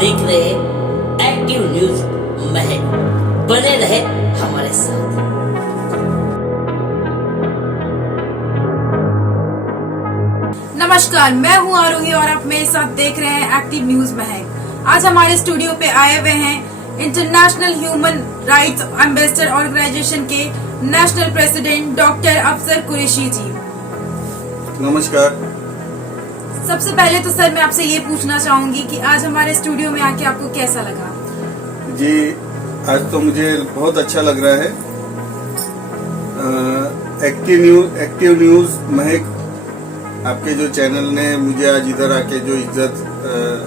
देख रहे हैं एक्टिव न्यूज महक। बने रहे हमारे साथ। नमस्कार, मैं हूं आरोही और आप मेरे साथ देख रहे हैं एक्टिव न्यूज महक। आज हमारे स्टूडियो पे आए हुए हैं international human rights ambassador organization के national president doctor Afzal Qureshi ji. नमस्कार। सबसे पहले तो सर मैं आपसे ये पूछना चाहूंगी कि आज हमारे स्टूडियो में आके आपको कैसा लगा? जी, आज तो मुझे बहुत अच्छा लग रहा है। एक्टिव न्यूज महक आपके जो चैनल ने मुझे आज इधर आके जो इज्जत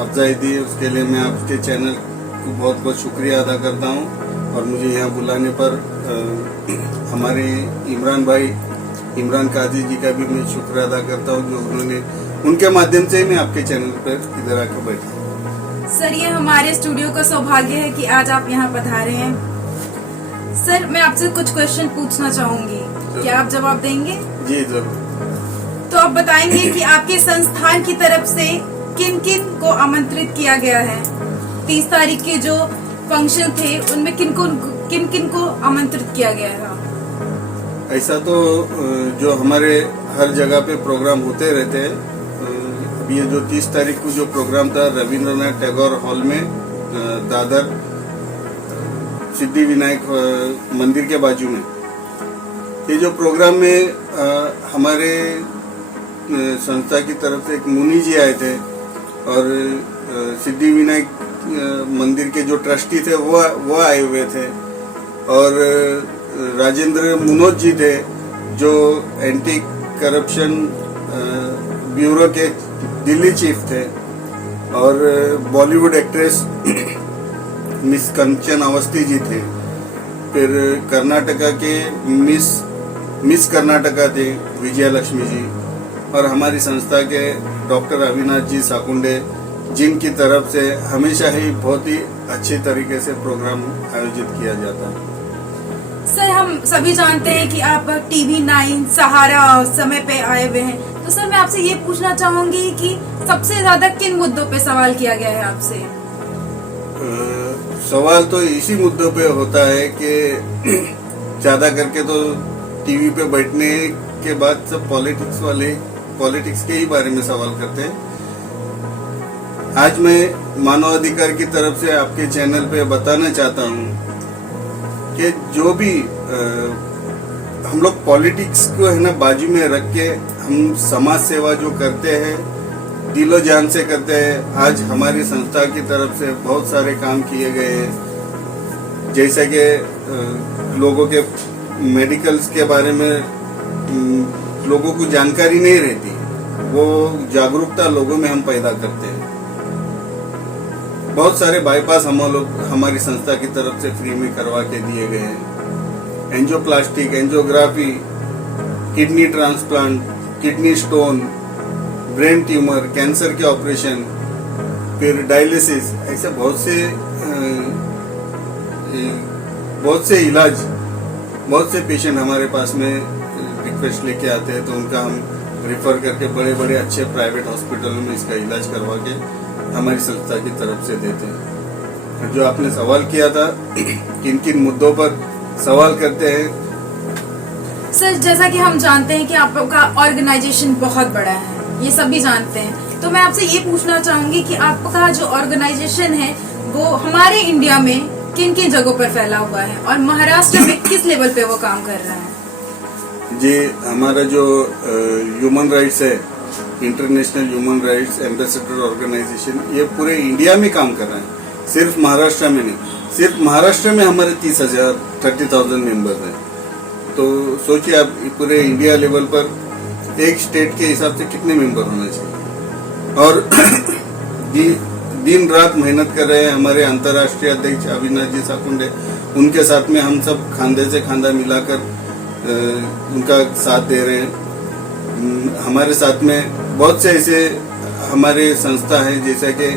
अफजाई दी, उसके लिए मैं आपके चैनल को बहुत बहुत शुक्रिया अदा करता हूं। और मुझे यहाँ बुलाने पर हमारे इमरान काजी जी का भी मैं शुक्र अदा करता हूं, जो उन्होंने उनके माध्यम से मैं आपके चैनल पर इधर आकर बैठा। सर, ये हमारे स्टूडियो का सौभाग्य है कि आज आप यहाँ पधारे हैं। सर, मैं आपसे कुछ क्वेश्चन पूछना चाहूंगी, क्या आप जवाब देंगे? जी जरूर। तो आप बताएंगे कि आपके संस्थान की तरफ से किन किन को आमंत्रित किया गया है? 30 तारीख के जो फंक्शन थे उनमें किन किन को आमंत्रित किया गया था? ऐसा तो जो हमारे हर जगह पे प्रोग्राम होते रहते हैं। अभी ये जो 30 तारीख को जो प्रोग्राम था रविंद्रनाथ टैगोर हॉल में दादर सिद्धि विनायक मंदिर के बाजू में, ये जो प्रोग्राम में हमारे संस्था की तरफ से एक मुनि जी आए थे और सिद्धि विनायक मंदिर के जो ट्रस्टी थे वो आए हुए थे, और राजेंद्र मुनोज जी थे जो एंटी करप्शन ब्यूरो के दिल्ली चीफ थे, और बॉलीवुड एक्ट्रेस मिस कंचन अवस्थी जी थे। फिर कर्नाटका के मिस कर्नाटका थे विजया लक्ष्मी जी, और हमारी संस्था के डॉक्टर अविनाश जी साकुंडे, जिनकी तरफ से हमेशा ही बहुत ही अच्छे तरीके से प्रोग्राम आयोजित किया जाता है। सर, हम सभी जानते हैं कि आप टीवी 9 सहारा समय पे आए हुए हैं, तो सर मैं आपसे ये पूछना चाहूंगी कि सबसे ज्यादा किन मुद्दों पे सवाल किया गया है आपसे? सवाल तो इसी मुद्दों पे होता है कि ज्यादा करके तो टीवी पे बैठने के बाद सब पॉलिटिक्स के ही बारे में सवाल करते हैं। आज मैं मानवाधिकार की तरफ से आपके चैनल पे बताना चाहता हूँ कि जो भी हम लोग पॉलिटिक्स को है ना बाजू में रख के हम समाज सेवा जो करते हैं दिलो जान से करते हैं। आज हमारी संस्था की तरफ से बहुत सारे काम किए गए हैं, जैसे कि लोगों के मेडिकल्स के बारे में लोगों को जानकारी नहीं रहती, वो जागरूकता लोगों में हम पैदा करते हैं। बहुत सारे बाईपास हमारी संस्था की तरफ से फ्री में करवा के दिए गए हैं। Angioplastic, angiography, kidney transplant, kidney stone, brain tumour, cancer के ऑपरेशन, फिर डायलिसिस, ऐसे बहुत से इलाज, बहुत से पेशेंट हमारे पास में रिक्वेस्ट लेके आते हैं, तो उनका हम रिफर करके बड़े बड़े अच्छे प्राइवेट हॉस्पिटलों में इसका इलाज करवा के हमारी संस्था की तरफ से देते हैं। जो आपने सवाल किया था किन किन मुद्दों पर सवाल करते हैं? सर, जैसा कि हम जानते हैं कि आपका ऑर्गेनाइजेशन बहुत बड़ा है, ये सभी जानते हैं, तो मैं आपसे ये पूछना चाहूंगी कि आपका जो ऑर्गेनाइजेशन है वो हमारे इंडिया में किन किन जगहों पर फैला हुआ है और महाराष्ट्र में किस लेवल पे वो काम कर रहा है? जी, हमारा जो ह्यूमन राइट्स है, international human rights ambassador organisation, ये पूरे इंडिया में काम कर रहा है, सिर्फ महाराष्ट्र में नहीं। सिर्फ महाराष्ट्र में हमारे 30,000 मेंबर्स हैं। तो सोचिए आप पूरे इंडिया लेवल पर एक स्टेट के हिसाब से कितने मेंबर होना चाहिए। और दिन रात मेहनत कर रहे हैं हमारे अंतर्राष्ट्रीय अध्यक्ष अविनाश जी साकुंडे, उनके साथ में हम सब खांधे से खांधा मिलाकर उनका साथ दे रहे हैं। हमारे साथ में बहुत से ऐसे हमारे संस्था हैं, जैसे कि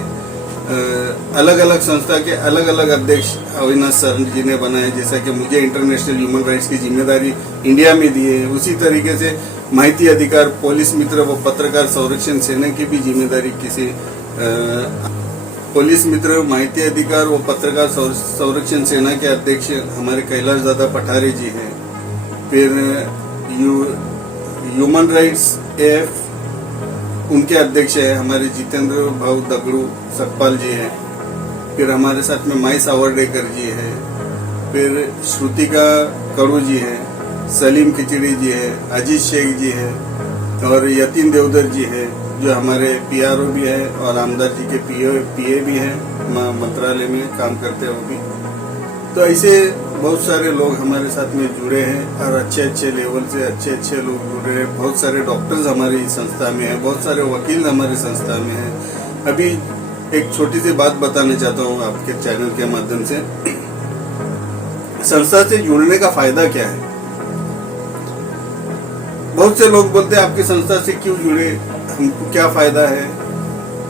अलग अलग संस्था के अलग अलग अध्यक्ष अविनाश सर जी ने बनाए, जैसा कि मुझे इंटरनेशनल ह्यूमन राइट्स की जिम्मेदारी इंडिया में दी है, उसी तरीके से माहिती अधिकार, पुलिस मित्र व पत्रकार संरक्षण सेना की भी जिम्मेदारी किसी पुलिस मित्र माहिती अधिकार व पत्रकार संरक्षण सेना के अध्यक्ष हमारे कैलाश दादा पठारे जी हैं। फिर ह्यूमन राइट्स एफ उनके अध्यक्ष है हमारे जितेंद्र भाऊ दगड़ू सकपाल जी हैं। फिर हमारे साथ में माई सावर्डेकर जी हैं। फिर श्रुतिका कड़ू जी हैं, सलीम खिचड़ी जी हैं, अजीत शेख जी हैं और यतीन देवधर जी हैं जो हमारे पीआरओ भी हैं और आमदार जी के पीए भी हैं, मंत्रालय में काम करते हैं वो भी। तो ऐसे बहुत सारे लोग हमारे साथ में जुड़े हैं और अच्छे अच्छे लेवल से अच्छे लोग जुड़े हैं। बहुत सारे डॉक्टर्स हमारी संस्था में हैं, बहुत सारे वकील हमारी संस्था में हैं। अभी एक छोटी सी बात बताना चाहता हूँ आपके चैनल के माध्यम से। संस्था से जुड़ने का फायदा क्या है? बहुत से लोग बोलते हैं आपकी संस्था से क्यों जुड़े, हमको क्या फायदा है।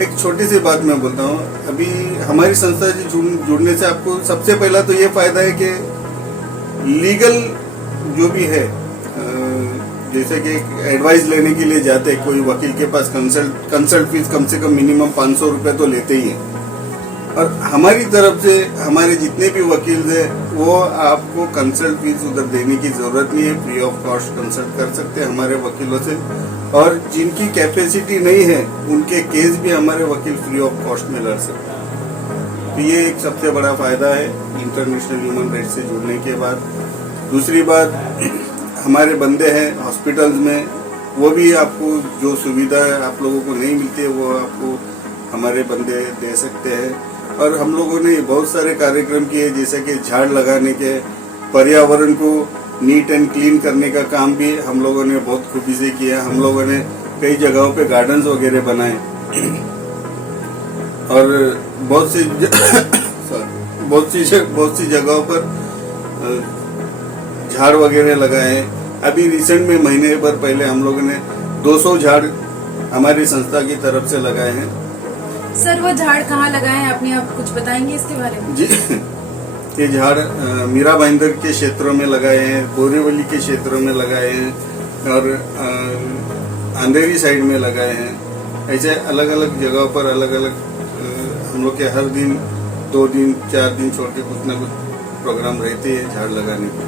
एक छोटी सी बात मैं बोलता हूँ। अभी हमारी संस्था से जुड़ने से आपको सबसे पहला तो ये फायदा है कि लीगल जो भी है, जैसे कि एडवाइस लेने के लिए जाते हैं कोई वकील के पास, कंसल्ट फीस कम से कम मिनिमम 500 रुपए तो लेते ही हैं। और हमारी तरफ से हमारे जितने भी वकील हैं वो आपको कंसल्ट फीस उधर देने की जरूरत नहीं है, फ्री ऑफ कॉस्ट कंसल्ट कर सकते हैं हमारे वकीलों से। और जिनकी कैपेसिटी नहीं है उनके केस भी हमारे वकील फ्री ऑफ कॉस्ट में लड़ सकते हैं। तो ये एक सबसे बड़ा फायदा है इंटरनेशनल ह्यूमन राइट्स से जुड़ने के बाद। दूसरी बात, हमारे बंदे हैं हॉस्पिटल्स में, वो भी आपको जो सुविधा आप लोगों को नहीं मिलती है वो आपको हमारे बंदे दे सकते हैं। और हम लोगों ने बहुत सारे कार्यक्रम किए, जैसे कि झाड़ लगाने के, पर्यावरण को नीट एंड क्लीन करने का काम भी हम लोगों ने बहुत खूबी से किया। हम लोगों ने कई जगहों पे गार्डन्स वगैरह बनाए और बहुत सी जगहों पर झाड़ वगैरह लगाए। अभी रिसेंट में महीने भर पहले हम लोगों ने 200 झाड़ हमारी संस्था की तरफ से लगाए हैं। सर वो झाड़ कहाँ लगाए हैं, अपने आप कुछ बताएंगे इसके बारे में? जी, ये झाड़ मीरा भाईंदर के क्षेत्रों में लगाए हैं, बोरीवली के क्षेत्रों में लगाए हैं और अंधेरी साइड में लगाए हैं। ऐसे अलग अलग जगहों पर अलग अलग हम लोग के हर दिन 2 दिन 4 दिन छोड़ के कुछ न कुछ प्रोग्राम रहते हैं झाड़ लगाने के।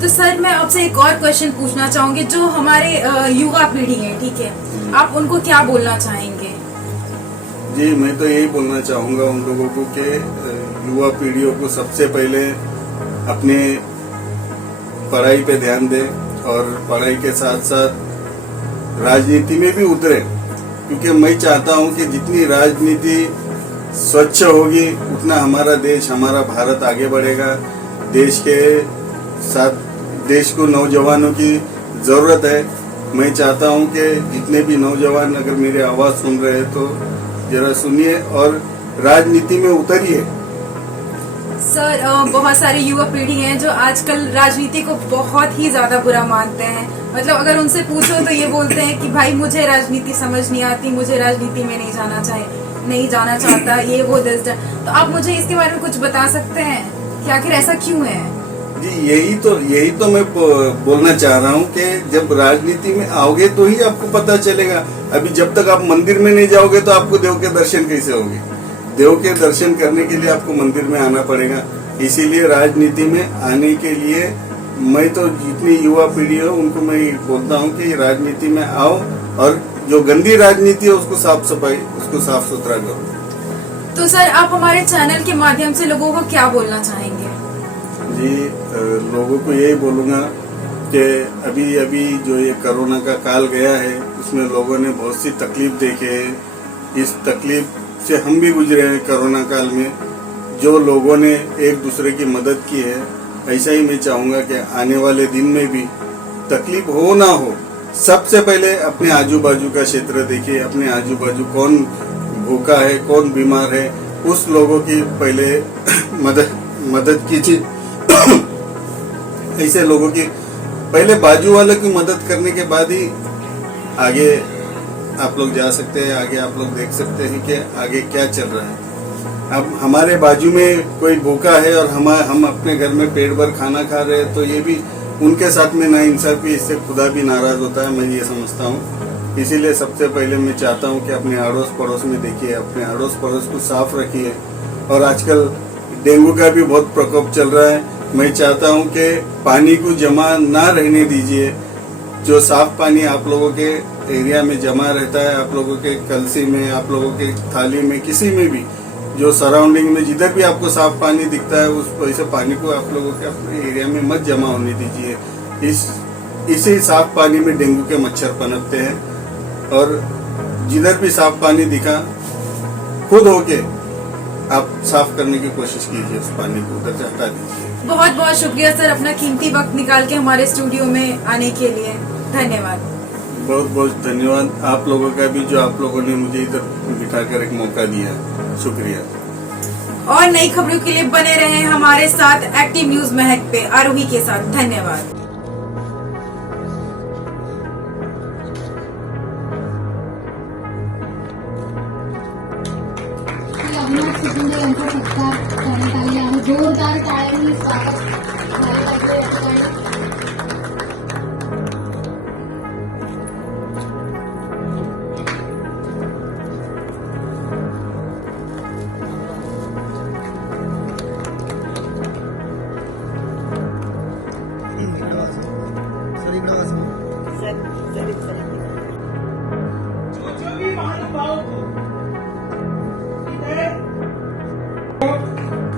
तो सर मैं आपसे एक और क्वेश्चन पूछना चाहूंगी। जो हमारे युवा पीढ़ी है, ठीक है, आप उनको क्या बोलना चाहेंगे? जी, मैं तो यही बोलना चाहूंगा उन लोगों को कि युवा पीढ़ियों को सबसे पहले अपने पढ़ाई पे ध्यान दें और पढ़ाई के साथ साथ राजनीति में भी उतरे, क्योंकि मैं चाहता हूं कि जितनी राजनीति स्वच्छ होगी उतना हमारा देश, हमारा भारत आगे बढ़ेगा। देश के साथ देश को नौजवानों की जरूरत है। मैं चाहता हूं कि जितने भी नौजवान अगर मेरी आवाज सुन रहे हैं तो जरा सुनिए और राजनीति में उतरिए। सर बहुत सारी युवा पीढ़ी हैं जो आजकल राजनीति को बहुत ही ज्यादा बुरा मानते हैं। मतलब अगर उनसे पूछो तो ये बोलते हैं कि भाई मुझे राजनीति समझ नहीं आती, मुझे राजनीति में नहीं जाना चाहता, ये वो दिस। तो आप मुझे इसके बारे में कुछ बता सकते हैं कि आखिर ऐसा क्यों है? जी, यही तो मैं बोलना चाह रहा हूँ कि जब राजनीति में आओगे तो ही आपको पता चलेगा। अभी जब तक आप मंदिर में नहीं जाओगे तो आपको देव के दर्शन कैसे होंगे? देव के दर्शन करने के लिए आपको मंदिर में आना पड़ेगा। इसीलिए राजनीति में आने के लिए मैं तो जितनी युवा पीढ़ी है उनको मैं बोलता हूँ कि राजनीति में आओ और जो गंदी राजनीति है उसको साफ सुथरा करो। तो सर आप हमारे चैनल के माध्यम से लोगों को क्या बोलना चाहेंगे? जी, लोगों को यही बोलूंगा कि अभी जो ये कोरोना का काल गया है उसमें लोगों ने बहुत सी तकलीफ देखे है। इस तकलीफ से हम भी गुजरे हैं। कोरोना काल में जो लोगों ने एक दूसरे की मदद की है, ऐसा ही मैं चाहूंगा कि आने वाले दिन में भी तकलीफ हो ना हो, सबसे पहले अपने आजू बाजू का क्षेत्र देखिए। अपने आजू बाजू कौन भूखा है, कौन बीमार है, उस लोगों की पहले मदद कीजिए। ऐसे लोगों की पहले बाजू वालों की मदद करने के बाद ही आगे आप लोग जा सकते हैं, आगे आप लोग देख सकते हैं कि आगे क्या चल रहा है। अब हमारे बाजू में कोई भूखा है और हम अपने घर में पेट भर खाना खा रहे हैं तो ये भी उनके साथ में नाइंसाफी, इससे खुदा भी नाराज होता है, मैं ये समझता हूँ। इसीलिए सबसे पहले मैं चाहता हूं कि अपने अड़ोस पड़ोस में देखिए, अपने अड़ोस पड़ोस को साफ रखिए। और आजकल डेंगू का भी बहुत प्रकोप चल रहा है। मैं चाहता हूं कि पानी को जमा ना रहने दीजिए। जो साफ पानी आप लोगों के एरिया में जमा रहता है, आप लोगों के कलसी में, आप लोगों के थाली में, किसी में भी जो सराउंडिंग में जिधर भी आपको साफ पानी दिखता है, उस वैसे पानी को आप लोगों के अपने एरिया में मत जमा होने दीजिए। इसी साफ पानी में डेंगू के मच्छर पनपते हैं। और जिधर भी साफ पानी दिखा, खुद होके आप साफ करने की कोशिश कीजिए, उस पानी को उधर से हटा दीजिए। बहुत बहुत शुक्रिया सर, अपना कीमती वक्त निकाल के हमारे स्टूडियो में आने के लिए। धन्यवाद। बहुत बहुत धन्यवाद आप लोगों का भी, जो आप लोगों ने मुझे इधर बिठाकर एक मौका दिया। शुक्रिया। और नई खबरों के लिए बने रहें हमारे साथ एक्टिव न्यूज महक पे आरोही के साथ। धन्यवाद। अविनाश शिंदे यांचा सत्कार करण्यात आले आहे। जोरदार टाळ्यांनी स्वागत झाले पाहिजे या ठिकाणी।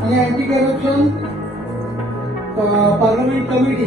आणि अँटी करप्शन पार्लमेंट कमिटी